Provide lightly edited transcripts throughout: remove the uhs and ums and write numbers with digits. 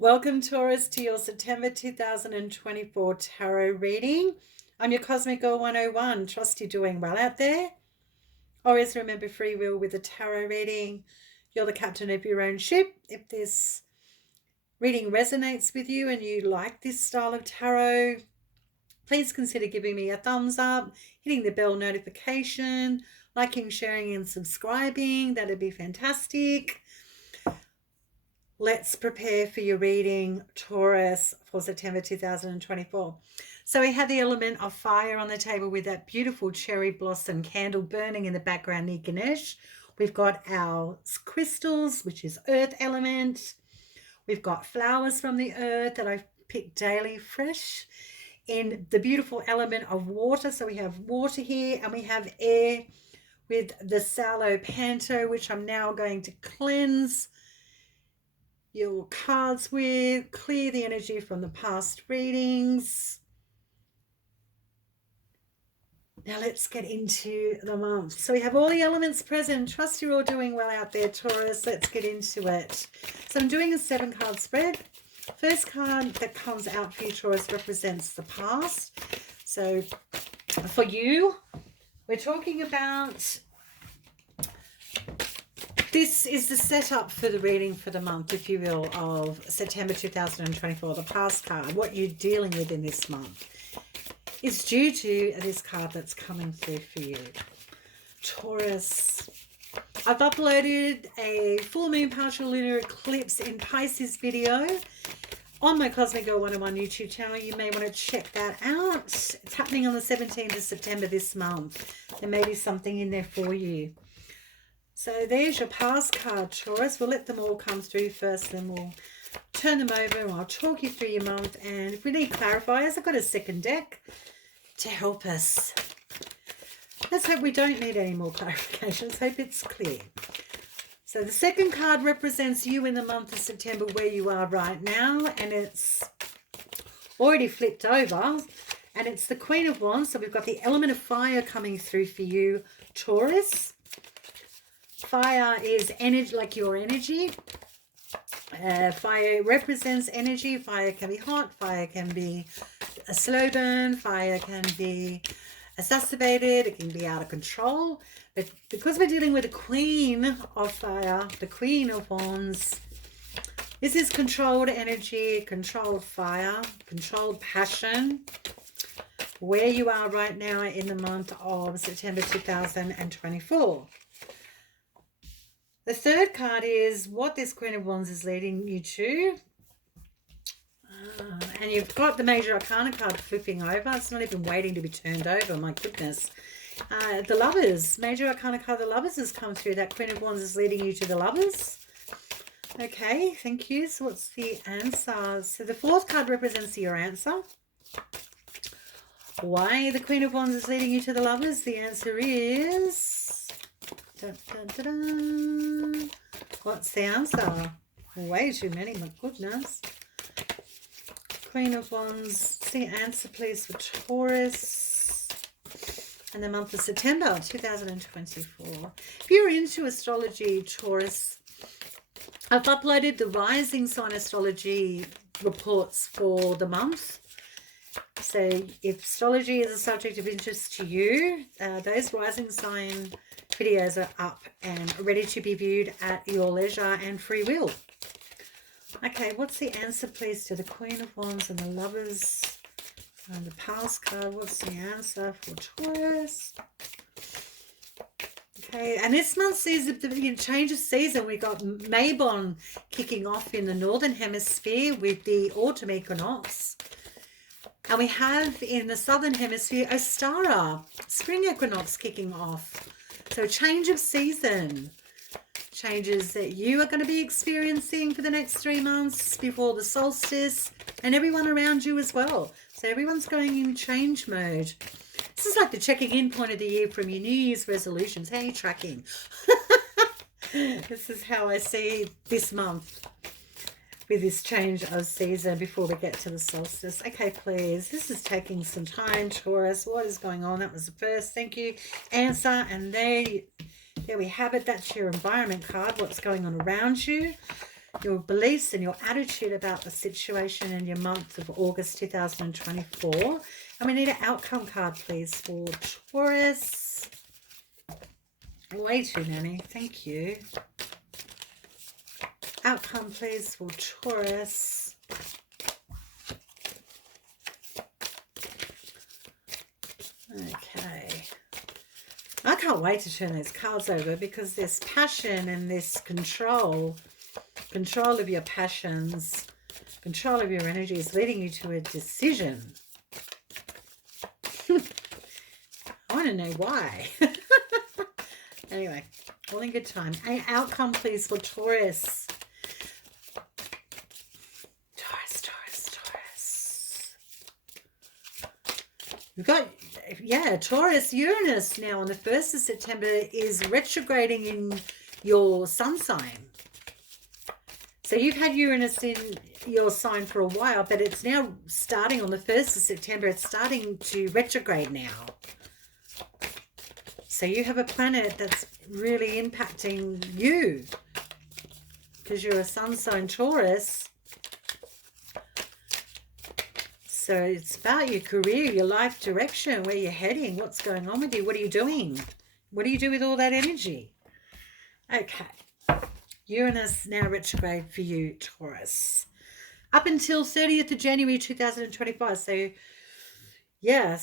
Welcome, Taurus, to your September 2024 tarot reading. I'm your Cosmic Girl 101. Trust you're doing well out there. Always remember free will with a tarot reading. You're the captain of your own ship. If this reading resonates with you and you like this style of tarot, please consider giving me a thumbs up, hitting the bell notification, liking, sharing, and subscribing. That'd be fantastic. Let's prepare for your reading, Taurus, for September 2024. So we have the element of fire on the table with that beautiful cherry blossom candle burning in the background near Ganesh. We've got our crystals, which is earth element. We've got flowers from the earth that I've picked daily fresh in the beautiful element of water. So we have water here and we have air with the Salo Panto, which I'm now going to cleanse your cards with, clear the energy from the past readings. Now let's get into the month. So we have all the elements present. Trust you're all doing well out there, Taurus. Let's get into it. So I'm doing a 7-card spread. First card that comes out for you, Taurus, represents the past. So for you, we're talking about, this is the setup for the reading for the month, if you will, of September 2024, the past card, what you're dealing with in this month. It's due to this card that's coming through for you, Taurus. I've uploaded a full moon partial lunar eclipse in Pisces video on my Cosmic Girl 101 YouTube channel. You may want to check that out. It's happening on the 17th of September this month. There may be something in there for you. So there's your past card, Taurus. We'll let them all come through first, then we'll turn them over and I'll talk you through your month. And if we need clarifiers, I've got a second deck to help us. Let's hope we don't need any more clarifications. Hope it's clear. So the second card represents you in the month of September, where you are right now, and it's already flipped over, and it's the Queen of Wands. So we've got the element of fire coming through for you, Taurus. Fire is energy, like your energy. Fire represents energy. Fire can be hot. Fire can be a slow burn. Fire can be exacerbated. It can be out of control. But because we're dealing with the Queen of Fire, the Queen of Wands, this is controlled energy, controlled fire, controlled passion. Where you are right now in the month of September 2024. The third card is what this Queen of Wands is leading you to. And you've got the Major Arcana card flipping over. It's not even waiting to be turned over. My goodness. The Lovers. Major Arcana card, the Lovers, has come through. That Queen of Wands is leading you to the Lovers. Okay, thank you. So what's the answer? So the fourth card represents your answer. Why the Queen of Wands is leading you to the Lovers? The answer is... Dun, dun, dun, dun. What's the answer? Way too many, my goodness. Queen of Wands, the answer please for Taurus and the month of September 2024. If you're into astrology, Taurus, I've uploaded the rising sign astrology reports for the month. So if astrology is a subject of interest to you, those rising sign videos are up and ready to be viewed at your leisure and free will. Okay, what's the answer please to the Queen of Wands and the Lovers and the past card? What's the answer for Taurus? Okay, and this month sees the change of season. We got Mabon kicking off in the Northern Hemisphere with the autumn equinox. And we have in the Southern Hemisphere Ostara, spring equinox kicking off. So a change of season. Changes that you are going to be experiencing for the next 3 months before the solstice, and everyone around you as well. So everyone's going in change mode. This is like the checking in point of the year from your New Year's resolutions. How are you tracking? This is how I see this month with this change of season before we get to the solstice. Okay, please. This is taking some time, Taurus. What is going on? That was the first. Thank you. Answer. And there we have it. That's your environment card. What's going on around you? your beliefs and your attitude about the situation in your month of August 2024. And we need an outcome card, please, for Taurus. Way too many. Thank you. Outcome, please, for Taurus. Okay. I can't wait to turn those cards over because this passion and this control of your passions, control of your energy is leading you to a decision. I want to know why. Anyway, all in good time. An outcome, please, for Taurus. Taurus. We've got, yeah, Taurus. Uranus now on the 1st of September is retrograding in your sun sign. So you've had Uranus in your sign for a while, but it's now starting on the 1st of September. It's starting to retrograde now. So you have a planet that's really impacting you because you're a sun sign Taurus. So it's about your career, your life direction, where you're heading, what's going on with you, what are you doing? What do you do with all that energy? Okay. Uranus now retrograde for you, Taurus. Up until 30th of January 2025. So, yeah,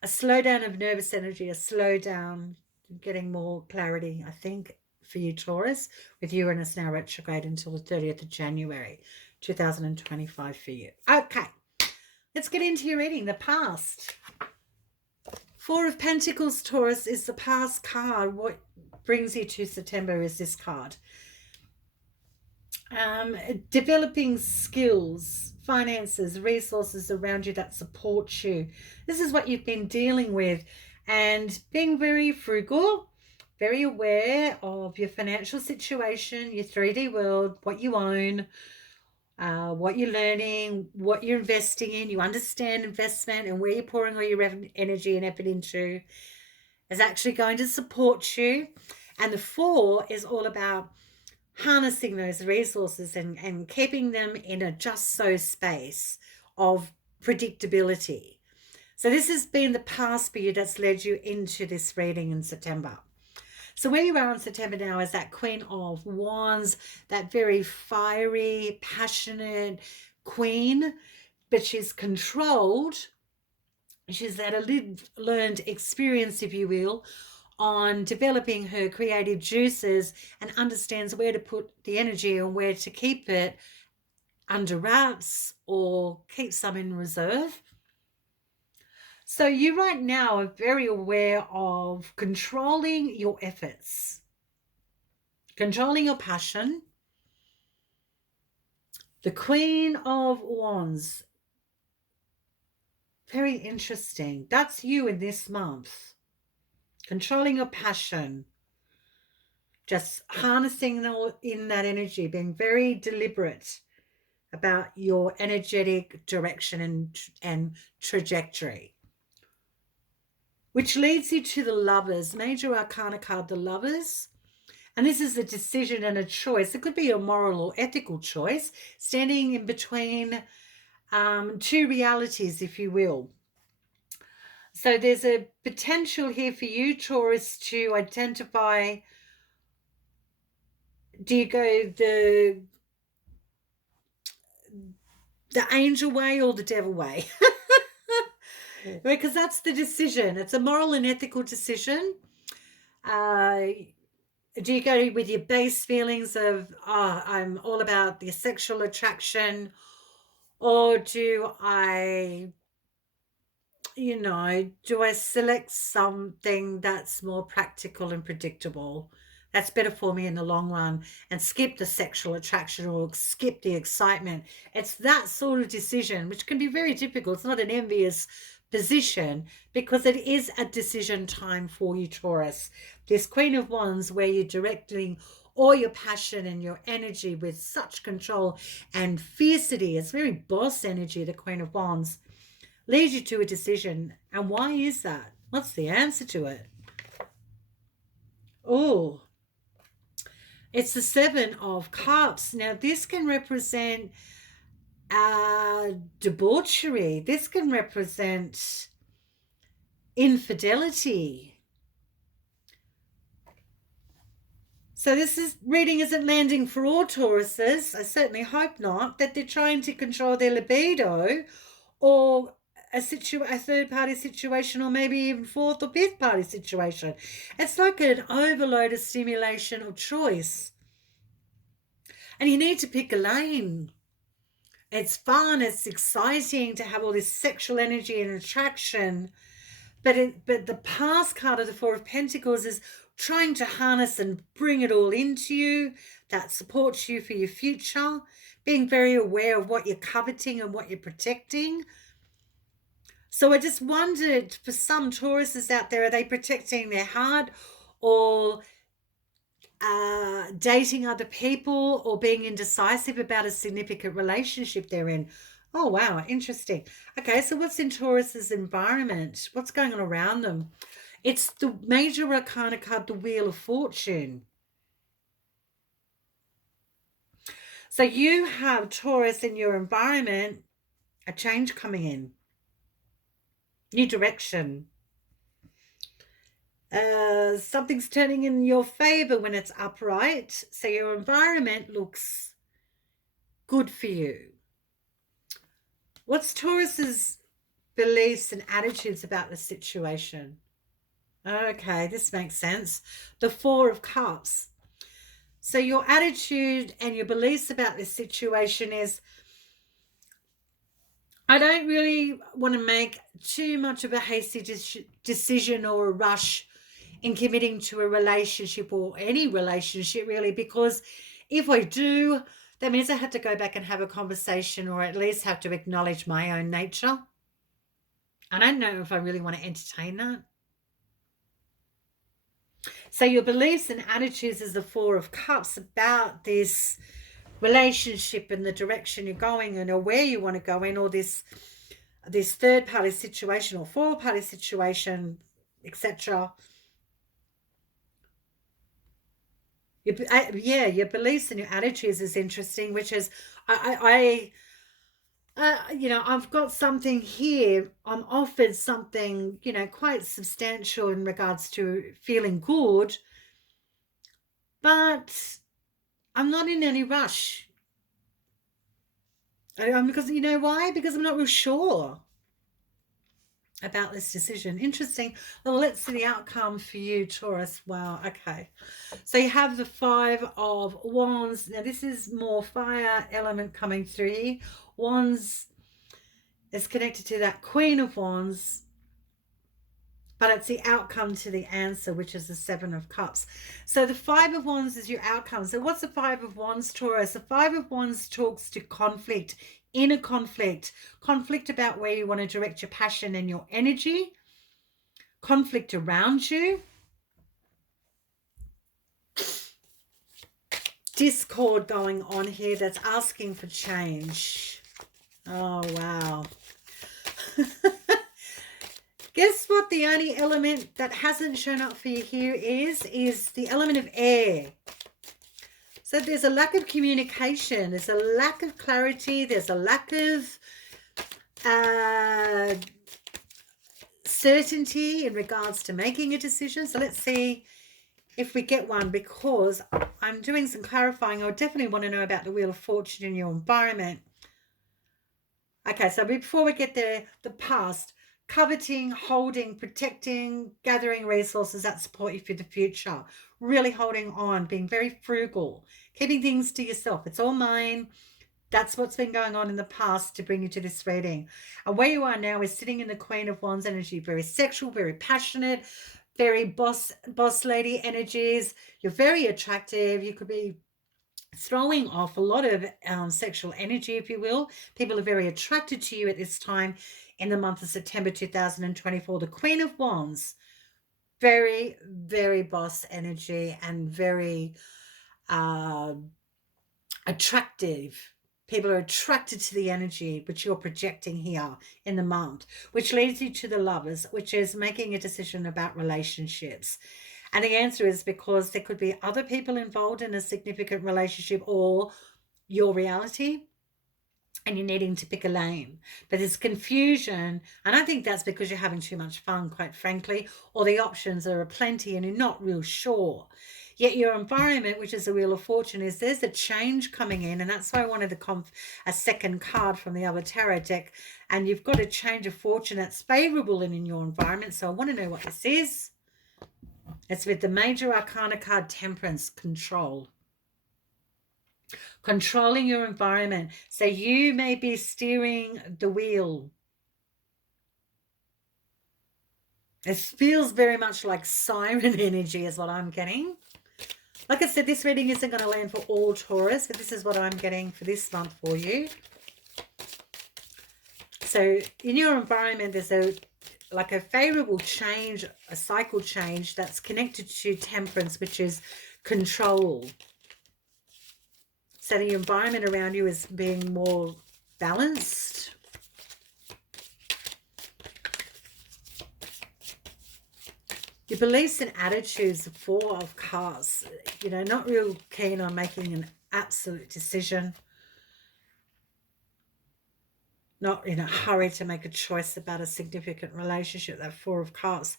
a slowdown of nervous energy, a slowdown, getting more clarity, I think, for you, Taurus, with Uranus now retrograde until the 30th of January 2025 for you. Okay, let's get into your reading. The past. Four of Pentacles, Taurus, is the past card. What brings you to September is this card. Developing skills, finances, resources around you that support you. This is what you've been dealing with, and being very frugal, very aware of your financial situation, your 3D world, what you own, what you're learning, what you're investing in. You understand investment and where you're pouring all your energy and effort into is actually going to support you. And the 4 is all about harnessing those resources and keeping them in a just so space of predictability. So this has been the past for you that's led you into this reading in September. So where you are in September now is that Queen of Wands, that very fiery, passionate queen, but she's controlled. She's had a learned experience, if you will, on developing her creative juices and understands where to put the energy and where to keep it under wraps or keep some in reserve. So you right now are very aware of controlling your efforts, controlling your passion. The Queen of Wands, very interesting. That's you in this month. Controlling your passion, just harnessing in that energy, being very deliberate about your energetic direction and trajectory. Which leads you to the Lovers, Major Arcana card, the Lovers. And this is a decision and a choice. It could be a moral or ethical choice, standing in between two realities, if you will. So there's a potential here for you, Taurus, to identify, do you go the angel way or the devil way? Because that's the decision. It's a moral and ethical decision. Do you go with your base feelings of, oh, I'm all about the sexual attraction, or do I select something that's more practical and predictable, that's better for me in the long run, and skip the sexual attraction or skip the excitement? It's that sort of decision, which can be very difficult. It's not an envious position because it is a decision time for you, Taurus. This Queen of Wands, where you're directing all your passion and your energy with such control and fiercity. It's very boss energy, the Queen of Wands, leads you to a decision. And why is that? What's the answer to it? Oh, It's the Seven of Cups. Now, this can represent debauchery. This can represent infidelity. So reading isn't landing for all Tauruses. I certainly hope not, that they're trying to control their libido, or a third party situation, or maybe even fourth or fifth party situation. It's like an overload of stimulation or choice. And you need to pick a lane. It's fun, it's exciting to have all this sexual energy and attraction. But the past card of the Four of Pentacles is trying to harness and bring it all into you. That supports you for your future. Being very aware of what you're coveting and what you're protecting. So I just wondered, for some Tauruses out there, are they protecting their heart, or dating other people, or being indecisive about a significant relationship they're in? Oh, wow, interesting. Okay, so what's in Taurus's environment? What's going on around them? It's the major arcana card, the Wheel of Fortune. So you have, Taurus, in your environment, a change coming in. New direction. Something's turning in your favor when it's upright. So your environment looks good for you. What's Taurus's beliefs and attitudes about the situation? Okay, this makes sense. The Four of Cups. So your attitude and your beliefs about this situation is, I don't really want to make too much of a hasty decision or a rush in committing to a relationship, or any relationship really, because if I do, that means I have to go back and have a conversation, or at least have to acknowledge my own nature. I don't know if I really want to entertain that. So your beliefs and attitudes is the Four of Cups about this relationship and the direction you're going in, or where you want to go in, or this third party situation or fourth party situation, etc. Your beliefs and your attitudes is interesting, which is I've got something here. I'm offered something, quite substantial in regards to feeling good, but I'm not in any rush. Because you know why? Because I'm not real sure about this decision. Interesting. Well, let's see the outcome for you, Taurus. Wow. Okay. So you have the Five of Wands. Now this is more fire element coming through here. Wands is connected to that Queen of Wands, but it's the outcome to the answer, which is the Seven of Cups. So the Five of Wands is your outcome. So what's the Five of Wands, Taurus? The Five of Wands talks to conflict, inner conflict about where you want to direct your passion and your energy, conflict around you, discord going on here that's asking for change. Oh, wow. Guess what the only element that hasn't shown up for you here is the element of air. So there's a lack of communication. There's a lack of clarity. There's a lack of certainty in regards to making a decision. So let's see if we get one, because I'm doing some clarifying. I definitely want to know about the Wheel of Fortune in your environment. Okay, so before we get there, the past. Coveting, holding, protecting, gathering resources that support you for the future. Really holding on, being very frugal, keeping things to yourself. It's all mine. That's what's been going on in the past to bring you to this reading. And where you are now is sitting in the Queen of Wands energy, very sexual, very passionate, very boss lady energies. You're very attractive. You could be throwing off a lot of sexual energy, if you will. People are very attracted to you at this time in the month of September 2024. The Queen of Wands, very, very boss energy and very attractive. People are attracted to the energy which you're projecting here in the month, which leads you to the Lovers, which is making a decision about relationships. And the answer is because there could be other people involved in a significant relationship or your reality, and you're needing to pick a lane. But there's confusion, and I think that's because you're having too much fun, quite frankly, or the options are plenty and you're not real sure. Yet your environment, which is the Wheel of Fortune, is there's a change coming in, and that's why I wanted a second card from the other tarot deck. And you've got a change of fortune that's favorable in your environment. So I want to know what this is. It's with the Major Arcana card, Temperance, control. Controlling your environment. So you may be steering the wheel. It feels very much like siren energy is what I'm getting. Like I said, this reading isn't going to land for all Taurus, but this is what I'm getting for this month for you. So in your environment, there's a favorable change, a cycle change that's connected to Temperance, which is control. So the environment around you is being more balanced. Your beliefs and attitudes, the Four of Cups, not real keen on making an absolute decision. Not in a hurry to make a choice about a significant relationship, that Four of Cups.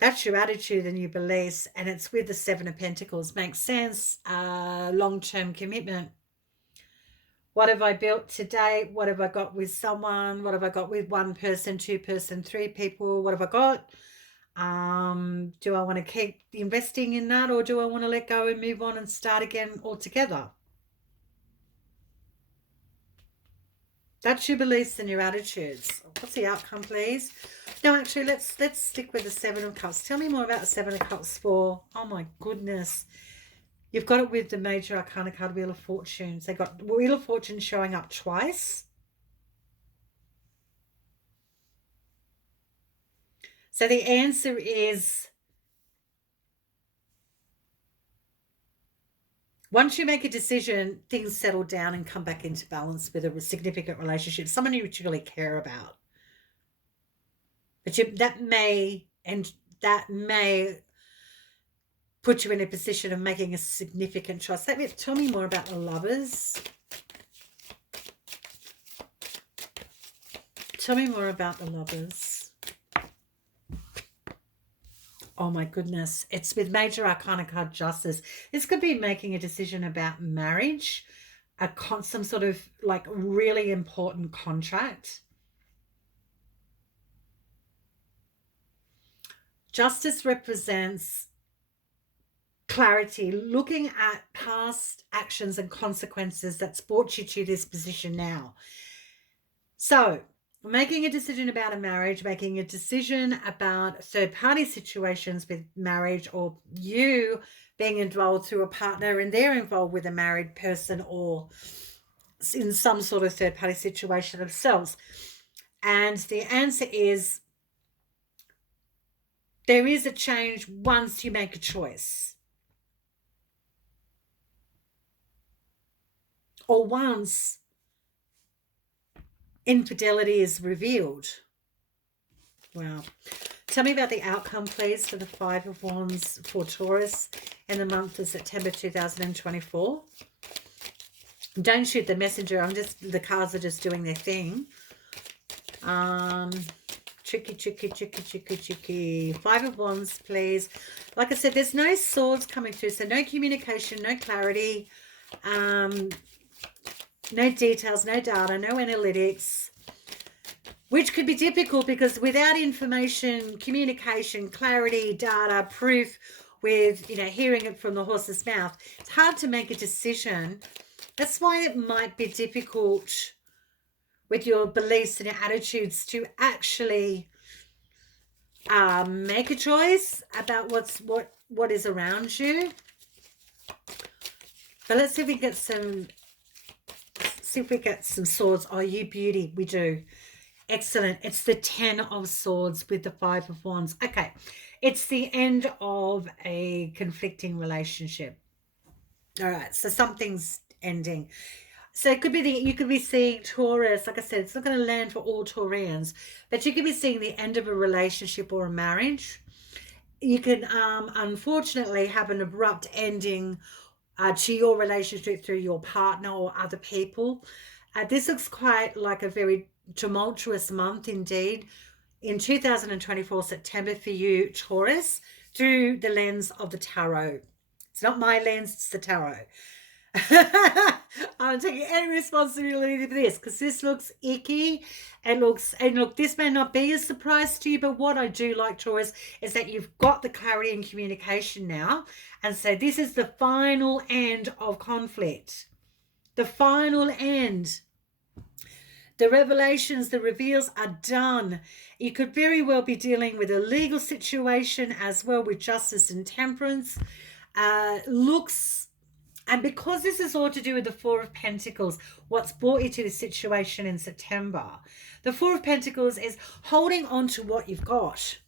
That's your attitude and your beliefs, and it's with the Seven of Pentacles. Makes sense. Long-term commitment. What have I built today? What have I got with someone? What have I got with one person, two person, three people? What have I got? Do I want to keep investing in that, or do I want to let go and move on and start again altogether? That's your beliefs and your attitudes. What's the outcome, please? No, actually, let's stick with the Seven of Cups. Tell me more about the Seven of Cups for, oh my goodness. You've got it with the Major Arcana card, Wheel of Fortune. They got Wheel of Fortune showing up twice. So the answer is, once you make a decision, things settle down and come back into balance with a significant relationship, someone you really care about. But that may put you in a position of making a significant choice. Tell me more about the Lovers. Tell me more about the Lovers. Oh my goodness. It's with Major Arcana card, Justice. This could be making a decision about marriage, some sort of like really important contract. Justice represents clarity, looking at past actions and consequences that's brought you to this position now. So making a decision about a marriage, making a decision about third-party situations with marriage, or you being involved through a partner and they're involved with a married person or in some sort of third-party situation themselves. And the answer is, there is a change once you make a choice. Or once infidelity is revealed. Wow. Tell me about the outcome, please, for the Five of Wands for Taurus in the month of September 2024. Don't shoot the messenger. The cards are just doing their thing. Tricky. Five of Wands, please. Like I said, there's no swords coming through, so no communication, no clarity, no details, no data, no analytics, which could be difficult because without information, communication, clarity, data, proof, with, hearing it from the horse's mouth, it's hard to make a decision. That's why it might be difficult with your beliefs and your attitudes to actually make a choice about what is around you. But let's see if we get some swords. Oh, you beauty. We do. Excellent. It's the 10 of Swords with the 5 of Wands. Okay. It's the end of a conflicting relationship. All right. So something's ending. So it could be you could be seeing Taurus. Like I said, it's not going to land for all Taurians, but you could be seeing the end of a relationship or a marriage. You can unfortunately have an abrupt ending to your relationship through your partner or other people. This looks quite like a very tumultuous month indeed in 2024 September for you, Taurus, through the lens of the tarot. It's not my lens, it's the tarot. I'm taking any responsibility for this because this looks icky. And look, this may not be a surprise to you, but what I do like, Taurus, is that you've got the clarity and communication now. And so this is the final end of conflict. The final end. The revelations, the reveals are done. You could very well be dealing with a legal situation as well with justice and temperance. Looks, and because this is all to do with the Four of Pentacles, what's brought you to this situation in September, the Four of Pentacles is holding on to what you've got.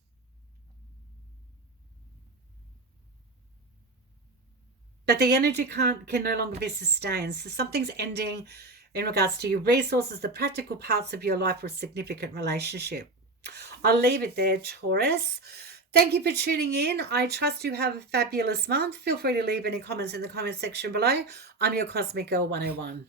But the energy can no longer be sustained. So something's ending in regards to your resources, the practical parts of your life, or a significant relationship. I'll leave it there, Taurus. Thank you for tuning in. I trust you have a fabulous month. Feel free to leave any comments in the comment section below. I'm your Cosmic Girl 101.